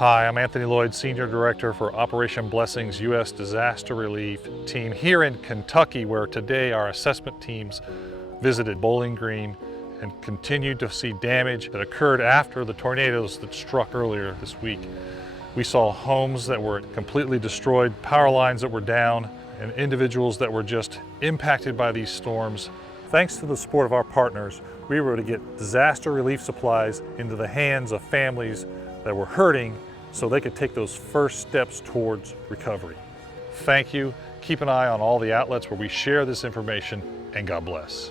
Hi, I'm Anthony Lloyd, Senior Director for Operation Blessing's U.S. Disaster Relief Team here in Kentucky, where today our assessment teams visited Bowling Green and continued to see damage that occurred after the tornadoes that struck earlier this week. We saw homes that were completely destroyed, power lines that were down, and individuals that were just impacted by these storms. Thanks to the support of our partners, we were able to get disaster relief supplies into the hands of families that were hurting so they could take those first steps towards recovery. Thank you. Keep an eye on all the outlets where we share this information, and God bless.